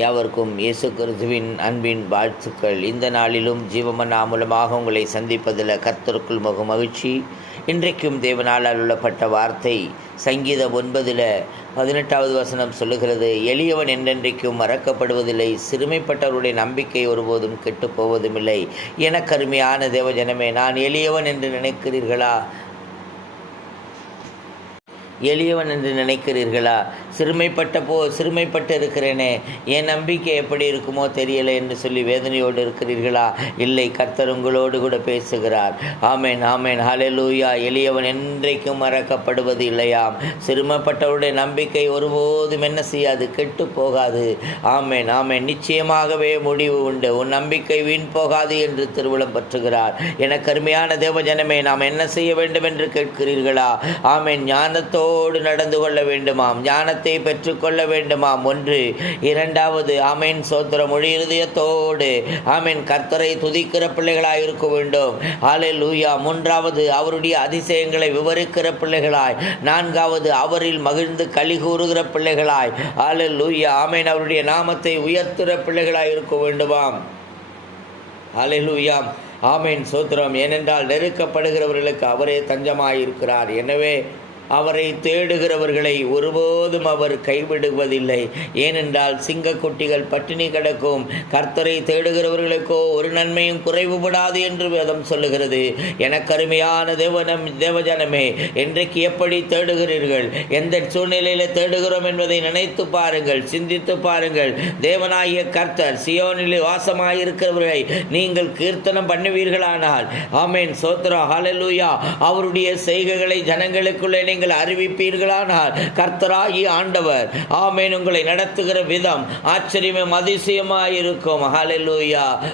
யாவருக்கும் இயேசு கிறிஸ்துவின் அன்பின் வாழ்த்துக்கள். இந்த நாளிலும் ஜீவமன்னா மூலமாக உங்களை சந்திப்பதில் கர்த்தருக்குள் முக மகிழ்ச்சி. இன்றைக்கும் தேவனால் அருளப்பட்ட வார்த்தை சங்கீதம் ஒன்பதில் பதினெட்டாவது வசனம் சொல்லுகிறது எளியவன் என்றென்றைக்கும் மறக்கப்படுவதில்லை சிறுமைப்பட்டவருடைய நம்பிக்கை ஒருபோதும் கெட்டுப் போவதுமில்லை. எனக்கருமையான தேவஜனமே நான் எளியவன் என்று நினைக்கிறீர்களா? எளியவன் என்று நினைக்கிறீர்களா? சிறுமைப்பட்ட போ சிறுமைப்பட்டு இருக்கிறேனே. என் நம்பிக்கை எப்படி இருக்குமோ தெரியலை என்று சொல்லி வேதனையோடு இருக்கிறீர்களா? இல்லை கர்த்தர் உங்களோடு கூட பேசுகிறார். ஆமேன் ஆமேன். ஹலெலூயா எளியவன் என்றைக்கும் மறக்கப்படுவது இல்லையாம். சிறுமைப்பட்டவருடைய நம்பிக்கை ஒருபோதும் என்ன செய்யாது? கெட்டு போகாது. ஆமேன் ஆமேன். நிச்சயமாகவே முடிவு உண்டு. உன் நம்பிக்கை வீண் போகாது என்று திருவிழம் பற்றுகிறார். என கருமையான தேவஜனமே நாம் என்ன செய்ய வேண்டும் என்று கேட்கிறீர்களா? ஆமேன். ஞானத்தோடு நடந்து கொள்ள வேண்டுமாம். ஞானத்தை பெற்றுக்கொள்ள வேண்டுமாம். ஒன்று இரண்டாவது ஆமேன் சோத்திரம் மொழி இருதயத்தோடு. ஆமேன் கர்த்தரை துதிக்கிற பிள்ளைகளாய் இருக்க வேண்டும். ஆலை லூயா மூன்றாவது அவருடைய அதிசயங்களை விவரிக்கிற பிள்ளைகளாய். நான்காவது அவரில் மகிழ்ந்து களி கூறுகிற பிள்ளைகளாய். ஆலை லூயா ஆமேன் அவருடைய நாமத்தை உயர்த்துகிற பிள்ளைகளாய் இருக்க வேண்டுமாம். ஆலை லூயாம் ஆமேன் சோத்திரம். ஏனென்றால் நெருக்கப்படுகிறவர்களுக்கு அவரே தஞ்சமாயிருக்கிறார். எனவே அவரை தேடுகிறவர்களை ஒருபோதும் அவர் கைவிடுவதில்லை. ஏனென்றால் சிங்கக்குட்டிகள் பட்டினி கிடக்கும். கர்த்தரை தேடுகிறவர்களுக்கோ ஒரு நன்மையும் குறைவுபடாது என்று வேதம் சொல்லுகிறது. எனக்கருமையான தேவனம் தேவஜனமே இன்றைக்கு எப்படி தேடுகிறீர்கள்? எந்த சூழ்நிலையில் தேடுகிறோம் என்பதை நினைத்து பாருங்கள் சிந்தித்து பாருங்கள். தேவனாகிய கர்த்தர் சியோனில் வாசமாயிருக்கிறவர்களை நீங்கள் கீர்த்தனம் பண்ணுவீர்களானால் ஆமேன் சோத்ரா ஹலலூயா அவருடைய செய்கைகளை ஜனங்களுக்குள்ளே நீங்கள் அறிவிப்பீர்களானால் கர்த்தராகி ஆண்டவர் ஆமேன் உங்களை நடத்துகிற விதம் ஆச்சரியமும் அதிசயமாயிருக்கும். இருக்கும்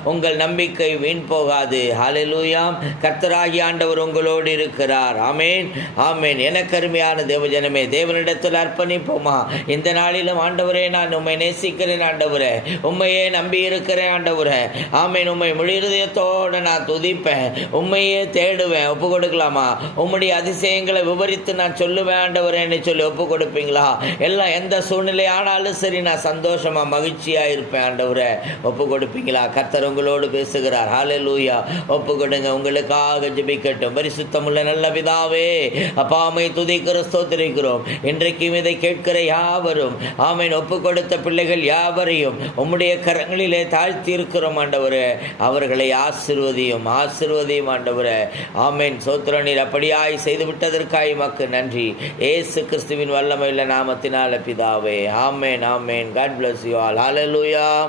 உங்கள் நம்பிக்கை வீண் போகாது. ஹலெலூயாம் கர்த்தராகி ஆண்டவர் உங்களோடு இருக்கிறார். ஆமேன் ஆமேன். எனக்கு அருமையான தேவஜனமே தேவனிடத்தில் அர்ப்பணிப்போமா? இந்த நாளிலும் ஆண்டவரே நான் உம்மை நேசிக்கிறேன் ஆண்டவரே. உண்மையே நம்பி இருக்கிறேன் ஆண்டவரே. ஆமேன் உண்மை முழுதயத்தோடு நான் துதிப்பேன். உண்மையே தேடுவேன். ஒப்பு கொடுக்கலாமா உம்முடைய அதிசயங்களை விவரித்து நான் சொல்லுவேன் ஆண்டவரேன்னு சொல்லி ஒப்பு கொடுப்பீங்களா? எல்லாம் எந்த சூழ்நிலை ஆனாலும் சரி நான் சந்தோஷமா மகிழ்ச்சியா இருப்பேன் ஆண்டவரை. ஒப்பு கொடுப்பீங்களா? கர்த்தர் உங்களோடு பேசுகிறார். ஹalleluya ஒப்பு கொடுங்க. உங்களுக்காக ஜெபிக்கட்டும். பரிசுத்தமுள்ள நல்ல விதாவே அப்பாமை துதிக்கிற ஸ்தோத்திரிக்கிறோம். இன்றைக்கும் இதை கேட்கிற யாவரும் ஆமேன் ஒப்பு கொடுத்த பிள்ளைகள் யாவரையும் உம்முடைய கரங்களிலே தாழ்த்தி இருக்கிறோம் ஆண்டவரே. அவர்களை ஆசிர்வதியும் ஆசிர்வதியும் ஆண்டவரே. ஆமேன். சோத்திர நீர் அப்படியாய் செய்து விட்டதற்காய் மக்கு நன்றி. ஏசு கிறிஸ்துவின் வல்லமையுள்ள நாமத்தினால பிதாவே. ஆமேன் ஆமேன். God bless you all hallelujah